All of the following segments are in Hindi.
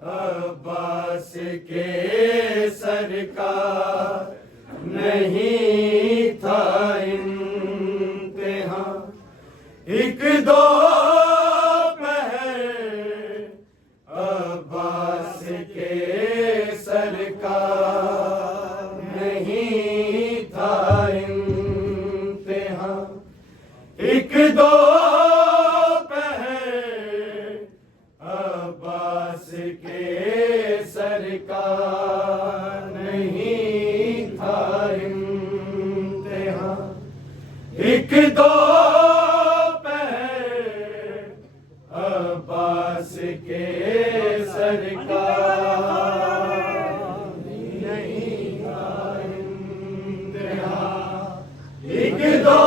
अब्बास के सरकार नहीं था इम्तिहां। एक दो पहर अब्बास के सरकार नहीं था इम्तिहां। एक दो पहर अब्बास के सरकार नहीं था इम्तिहां। एक दो पहर अब्बास के सरकार नहीं था इम्तिहां। एक दो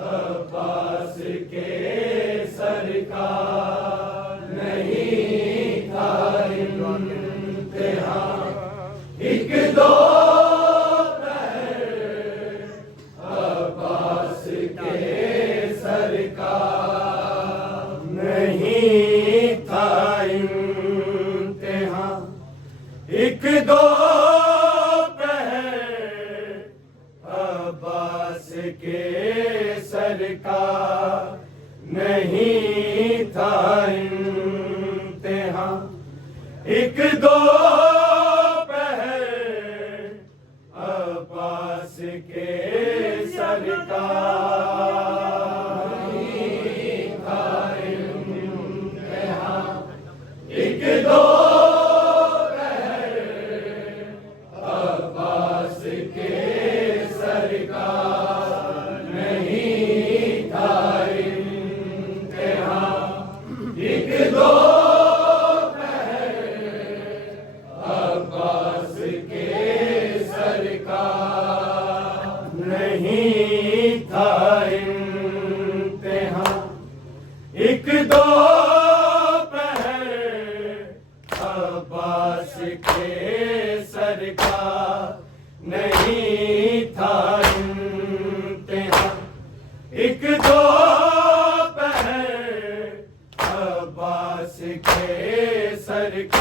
अब्बास के सरकार नहीं था इम्तिहां। एक दो अब्बास के सरकार नहीं था इम्तिहां। एक दो अब्बास के सरकार नहीं था इम्तिहां। एक दो पहर अब्बास के सरकार नहीं था इम्तिहां। एक दो अब्बास के सरकार नहीं था इम्तिहां। एक दो अब्बास के सरकार नहीं था इम्तिहां। एक दो अब्बास के सरकार नहीं था इम्तिहां। एक दो अब्बास के सरकार नहीं था इम्तिहां। एक दो अब्बास के सरकार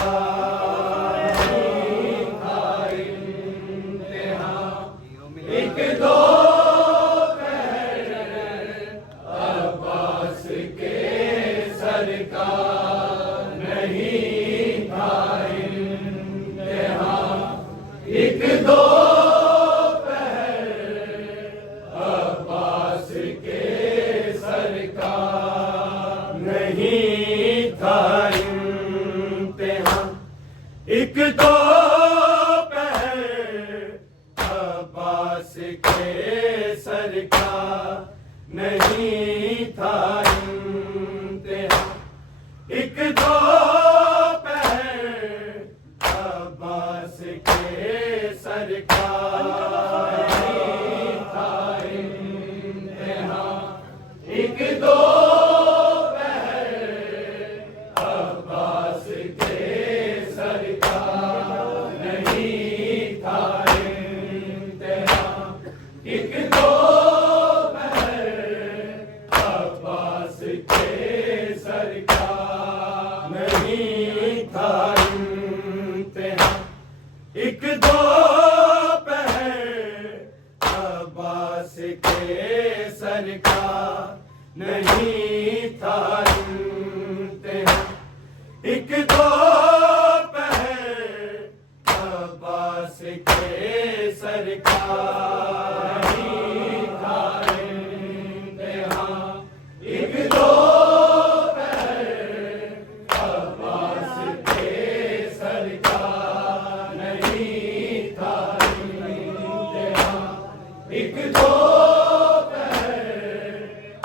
नहीं था इम्तिहां। एक दो अब्बास के सरकार नहीं था इम्तिहां। एक दो अब्बास के सरकार नहीं था इम्तिहां। एक दो अब्बास के सरकार नहीं था इम्तिहां। एक दो अब्बास के सरकार नहीं था इम्तिहां। एक दो अब्बास के सरकार नहीं था इम्तिहां। एक दो अब्बास के सरकार नहीं था इम्तिहां। एक दो अब्बास के सरकार नहीं था इम्तिहां। एक दो अब्बास के सरकार नहीं था इम्तिहां। एक दो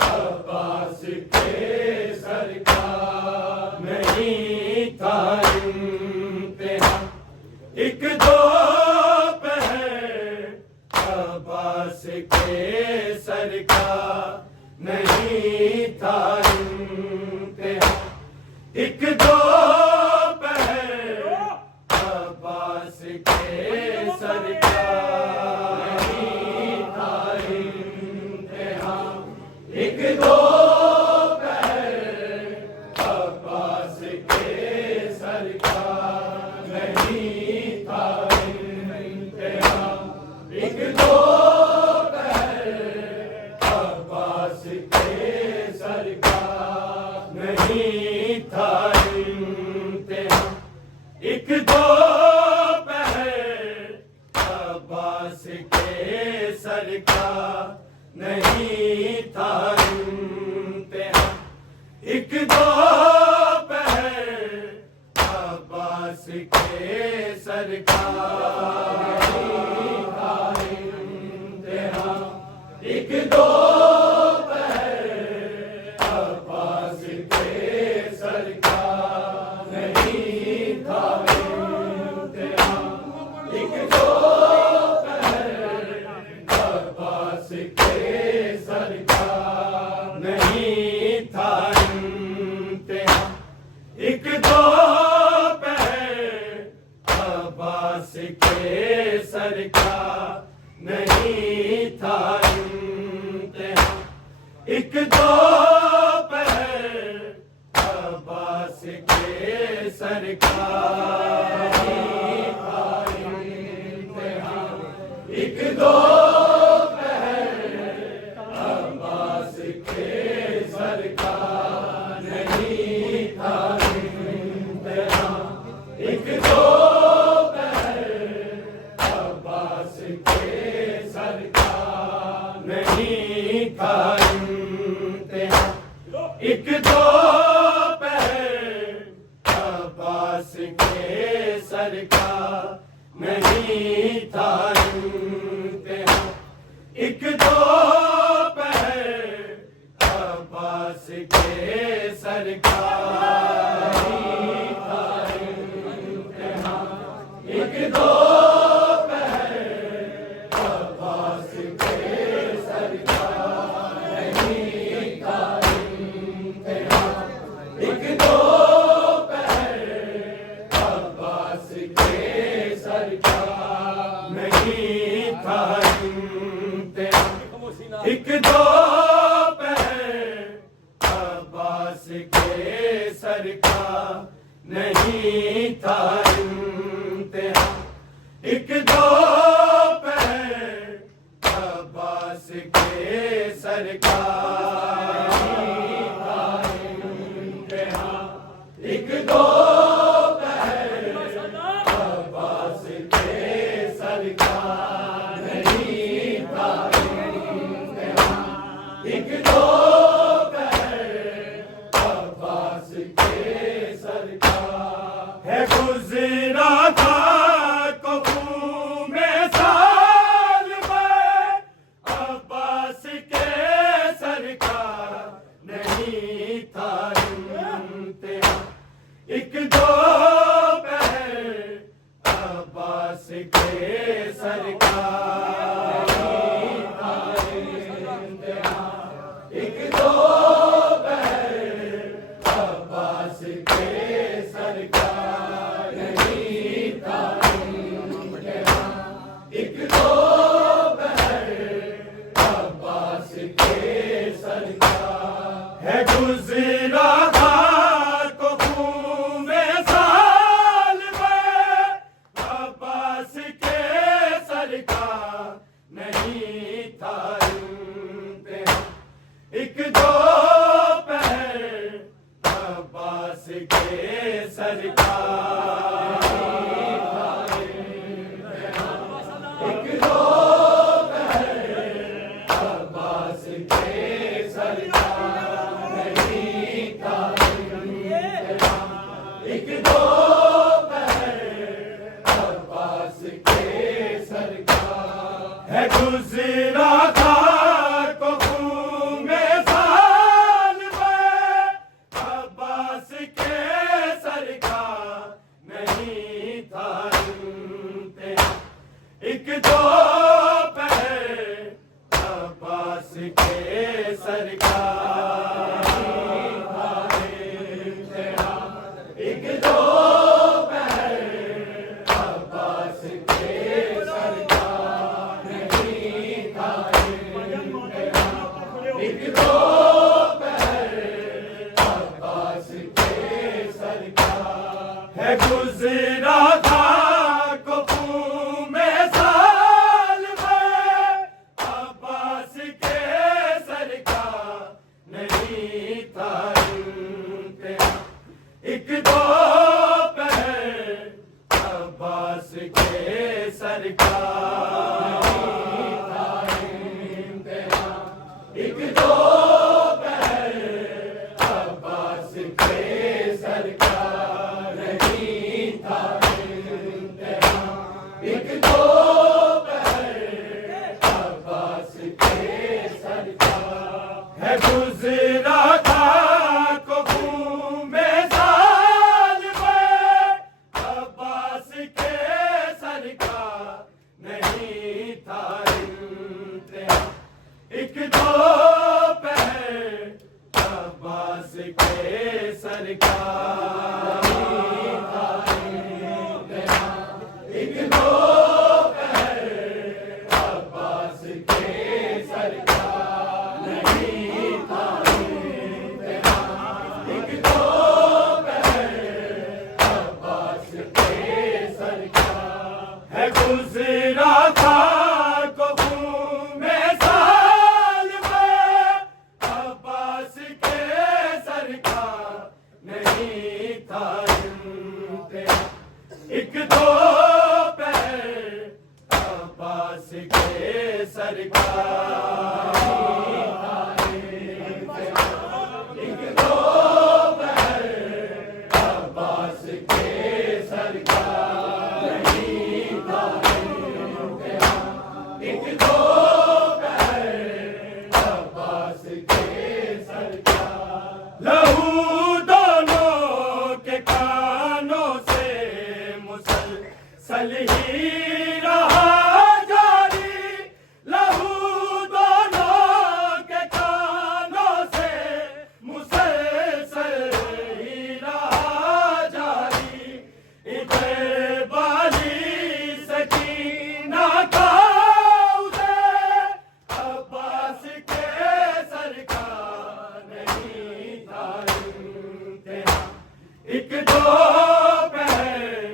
अब्बास के सरकार नहीं था इम्तिहां। एक दो अब्बास के सरकार नहीं था इम्तिहां। एक दो अब्बास के सरकार नहीं था इम्तिहां। एक दो अब्बास के सरकार नहीं था इम्तिहान एक दो पहर अब्बास के सरकार नहीं था इम्तिहान एक दो पहर अब्बास के सरकार नहीं था इम्तिहान एक दो पहर अब्बास के सरकार नहीं था इम्तिहान एक दो पहर अब्बास के सरकार नहीं था इम्तिहान एक दो पहर अब्बास के सरकार नहीं था इम्तिहान एक दो पहर अब्बास के सरकार नहीं था इम्तिहान एक दो पहर अब्बास के सरकार नहीं था इम्तिहान एक दो पहर अब्बास के सरकार नहीं था इम्तिहान एक दो पहर अब्बास के सरकार नहीं था इम्तिहान एक दो पहर अब्बास के सरकार नहीं था इम्तिहान एक दो पहर अब्बास के सरकार नहीं था इम्तिहान एक दो पहर अब्बास के सरकार नहीं था इम्तिहान एक दो पहर अब्बास के सरकार नहीं था इम्तिहान एक दो पहर अब्बास के सरकार है गुज़रा था कबू में साल में अब्बास के सरकार नहीं था इम्तिहान एक दो पहर अब्बास के सरकार नहीं था इम्तिहान एक दो पहर अब्बास के सरकार नहीं था इम्तिहान एक दो पहर अब्बास के सरकार है गुज़रा था कबू में साल में अब्बास के सरकार नहीं था इम्तिहान एक दो पहर अब्बास के सरकार नहीं था इम्तिहान एक दो पहर अब्बास के सरकार नहीं था इम्तिहान एक दो पहर अब्बास के सरकार है गुज़रा था कबू में साल में अब्बास के सरकार नहीं था इम्तिहान एक दो पहर अब्बास के सरकार नहीं था इम्तिहान एक दो पहर अब्बास के सरकार नहीं था इम्तिहान एक दो पहर अब्बास के सरकार है गुज़रा था कबू में साल में अब्बास के सरकार नहीं था इम्तिहान एक दो पहर अब्बास के सरकार नहीं था इम्तिहान एक दो पहर अब्बास के सरकार नहीं था एक दो पहर अब्बास के सर का नहीं था इम्तिहान। एक दो पहर अब्बास के सर का है गुजरा था कबूल में साल में अब्बास के सर का नहीं था इम्तिहान। एक दो पैर अब्बास के सर का नहीं था इम्तिहान। एक दो पैर अब्बास के सर का नहीं था इम्तिहान। एक दो पैर अब्बास के सर का लहू दोनों के कानों से मुसलसल ही रहा जारी। लहू दोनों के कानों से मुसलसल ही रहा जारी। इधर बाली सकीना का उदय अब्बास के सर का नहीं था इम्तिहान। एक दो पैर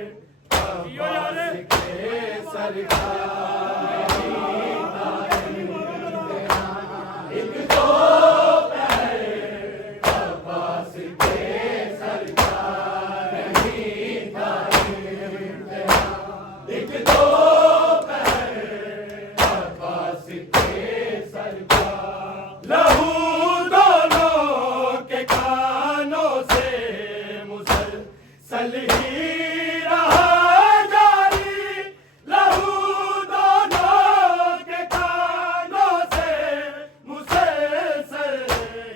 अब्बास के सर का नहीं था इम्तिहान। एक दो पैर अब्बास के सर का नहीं था इम्तिहान। एक दो पैर अब्बास के सर का लहू दोनों के कानों से मुसलसल ही रहा जारी। लहू दोनों के कानों से मुसलसल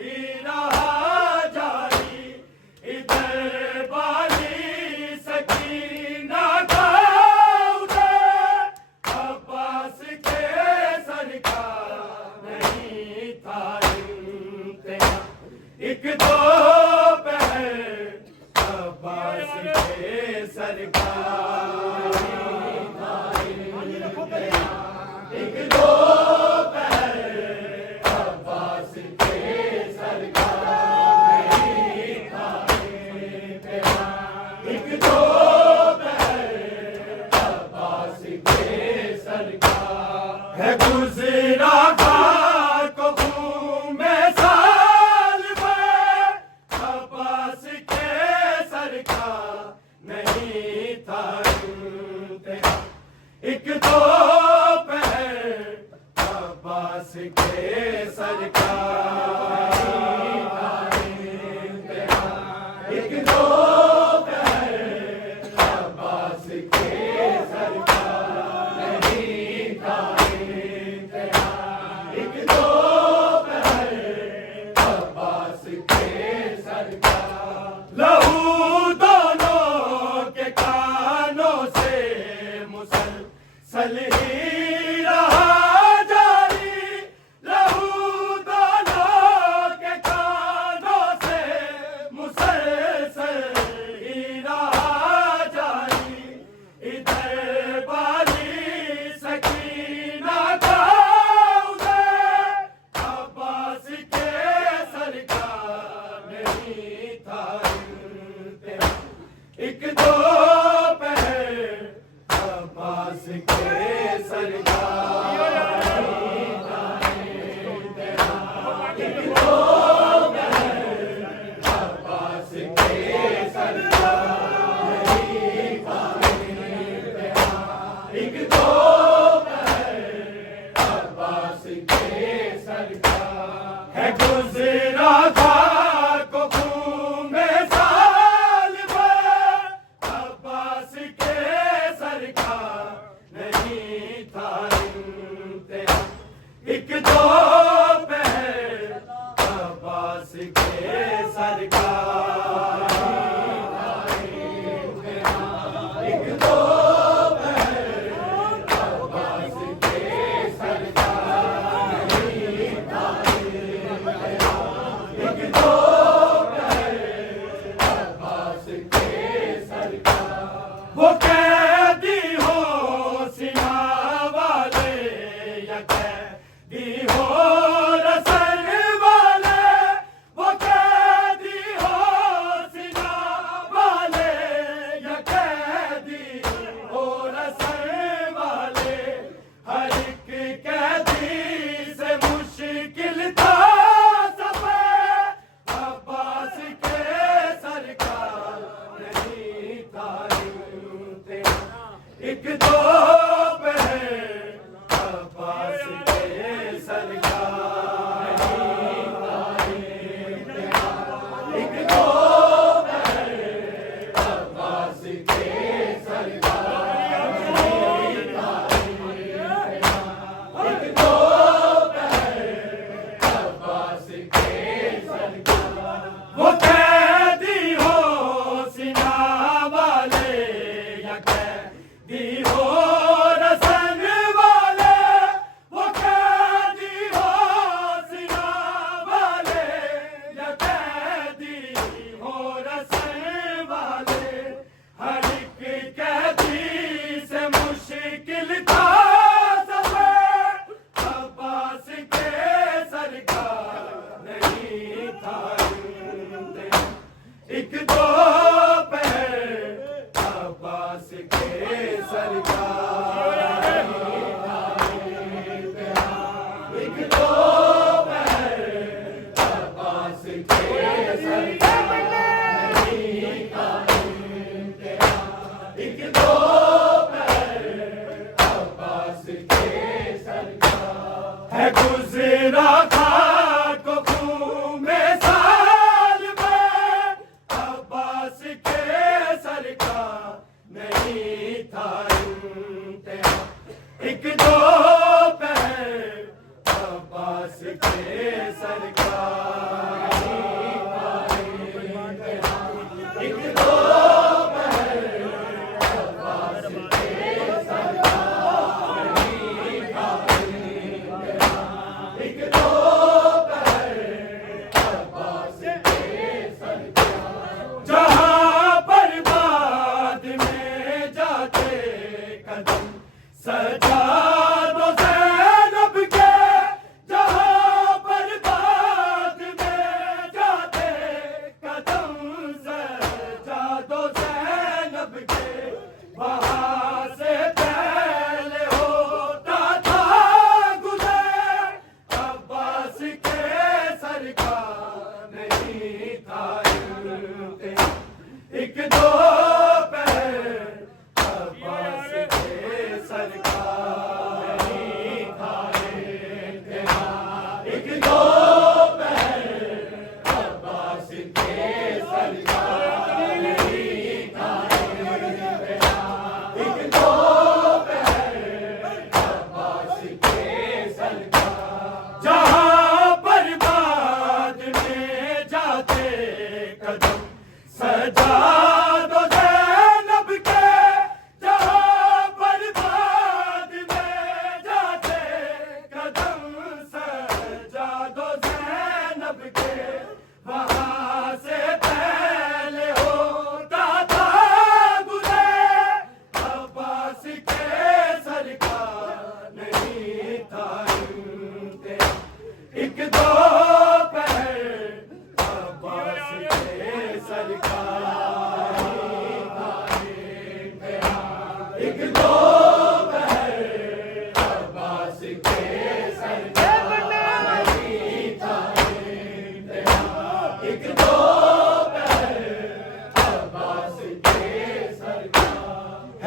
ही रहा जारी। इधर बाली सकीना का उदय अब्बास के सर का नहीं था इम्तिहान। एक दो पैर अब्बास के सर का नहीं था इम्तिहान। एक दो पैर अब्बास के सर का नहीं था इम्तिहान। एक दो पैर अब्बास के सर का है गुजरा था कबूल में साल में अब्बास के सर का नहीं था इम्तिहान। एक दो पैर अब्बास के सर का नहीं था इम्तिहान। एक दो पैर अब्बास के सर का नहीं था इम्तिहान। एक दो पैर अब्बास के सर का लहू दोनों के कानों से मुसलसल ही रहा जारी। लहू दोनों के कानों से मुसलसल ही रहा जारी। इधर बाली सकीना का उदय अब्बास के सर का नहीं था इम्तिहान। एक दो पैर अब्बास के सर का नहीं था इम्तिहान। एक दो पैर अब्बास के सर का नहीं था इम्तिहान। एक दो पैर अब्बास के सर का है गुजरा था कबूल में साल में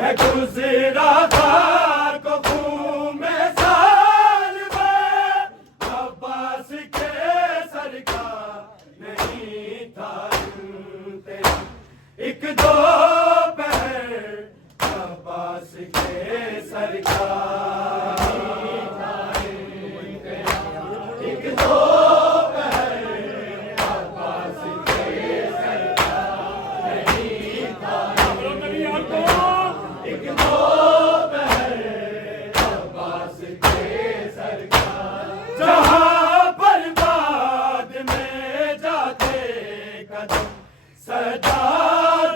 है गुजरा था खून में साल में, अब्बास के सर का नहीं था तेरा एक दो पहर, अब्बास के सर का एक दो पहर, अब्बास के सर का नहीं था एक दो पहर, अब्बास के सर का। जहां पर बाद में जाते कदम सजा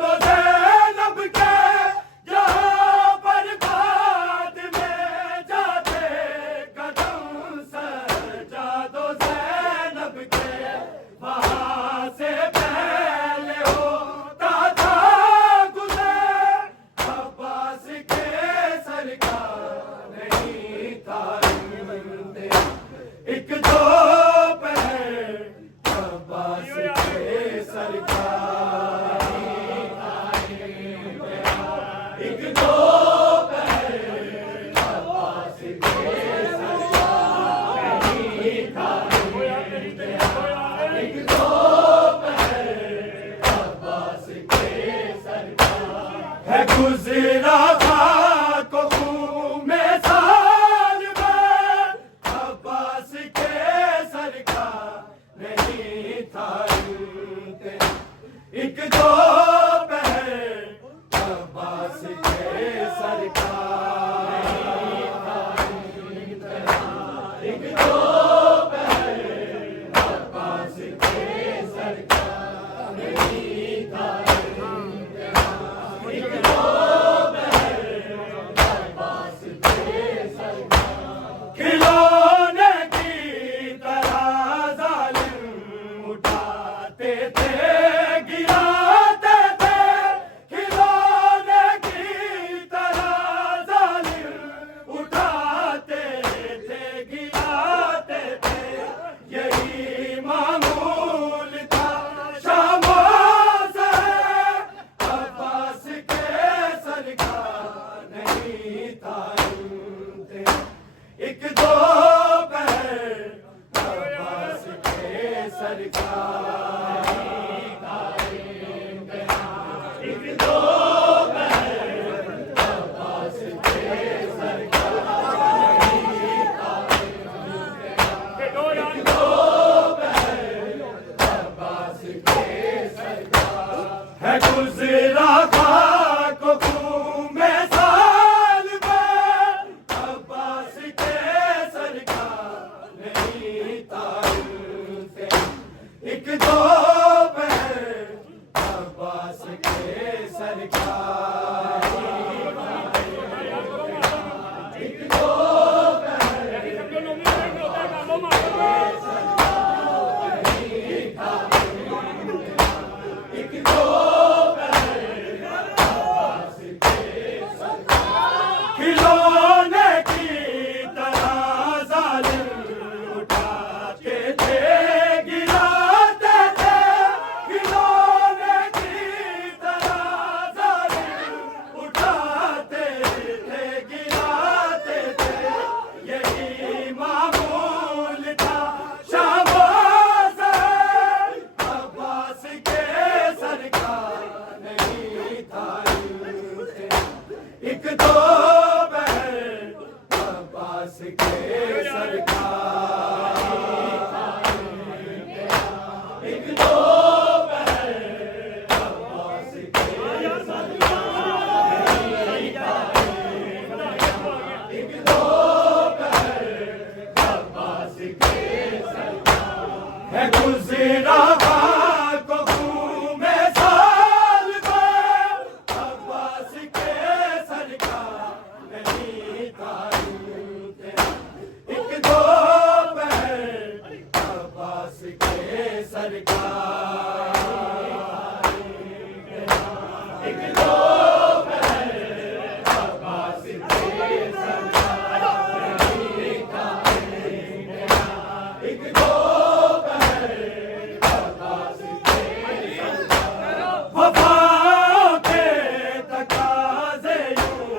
दो ज़ैनब के, जहां पर बाद में जाते कदम सजा दो ज़ैनब के, वहां से पहले होता था गुज़र, अब्बास के सर का नहीं था एक दो पहर, अब्बास के सर का एक दो पहर, अब्बास के सर का नहीं था एक दो पहर, अब्बास के सर का। है गुजरा था खून में साल में, अब्बास के सर का नहीं था एक दो पहर, अब्बास के सर का एक दो पहर, अब्बास के सर का नहीं था एक दो पहर, अब्बास के सर का। खिलौने की तरह जालिम उठाते थे गिराते थे, खिलौने की तरह जालिम उठाते थे गिराते थे, यही मामूल था शामों से, अब्बास के सर का नहीं था एक दो पहर, अब्बास के सर का एक दो पहर, अब्बास के सर का एक दो पहर, अब्बास के सर का। है गुजरा था खून में साल में, अब्बास के सर का नहीं था एक दो पहर, अब्बास के सर का एक दो पहर, एक दो पहर, अब्बास के सर का। खिलौने की तरह जालिम उठाते थे गिराते थे, खिलौने की तरह जालिम उठाते थे गिराते थे, यही मामूल था शामों से, अब्बास के सर का नहीं था एक दो पहर, अब्बास के सर का एक दो पहर, अब्बास के सर का एक दो पहर, अब्बास के सर का। है गुजरा था खून में साल में, अब्बास के सर का नहीं था एक दो पहर, अब्बास के सर का एक दो पहर, अब्बास के सर का नहीं था एक दो पहर, अब्बास के सर का। वफा के तकाज़े यूं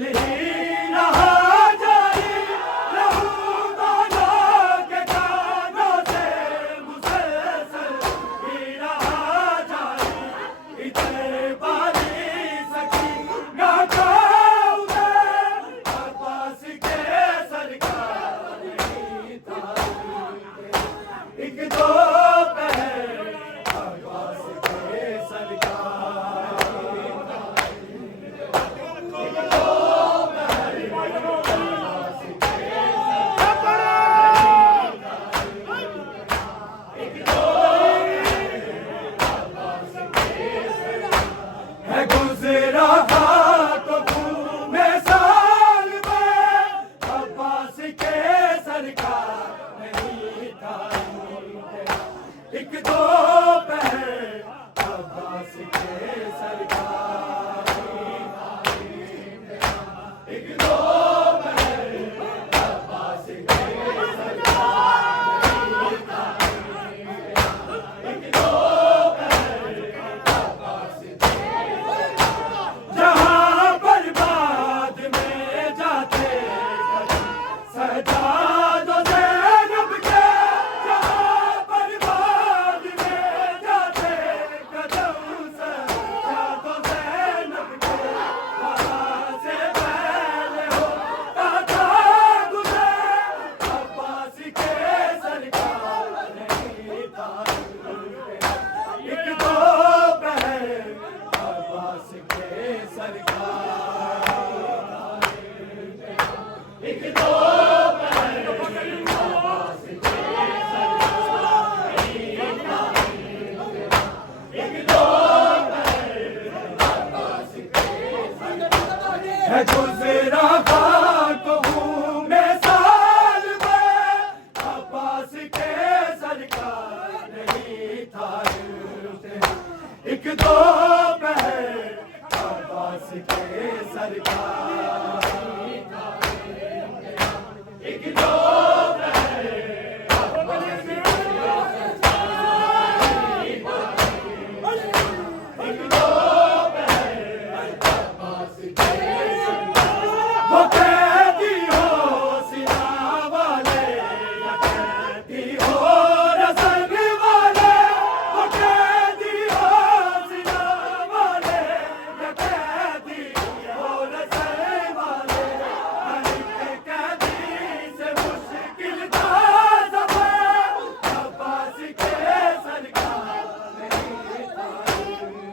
चल ही रहा जारी रहूंगा लोग कानों से मुसलसल ही रहा जारी इधर बारी सखी गाता उधर अब्बास के सरकार नहीं था एक दो पहर अब्बास के सरकार है गुजरा तो घूमे साल में अब्बास के सरकार नहीं था एक दो पहर अब्बास के सरकार एक दो पहर अब्बास के सरकार एक दो जहाँ बर्बाद में जाते सजादों से रब के जहाँ बर्बाद में जाते कदम सजादों से रब के वहाँ से पहले हो ताता गुजर अब्बास के सरकार नहीं था एक दो पहर अब्बास के सरकार एक दो पहर अब्बास के सरकार एक दो पहर अब्बास के सरकार है गुजरा तो घूमे साल में अब्बास के सरकार नहीं था एक दो पहर अब्बास के सरकार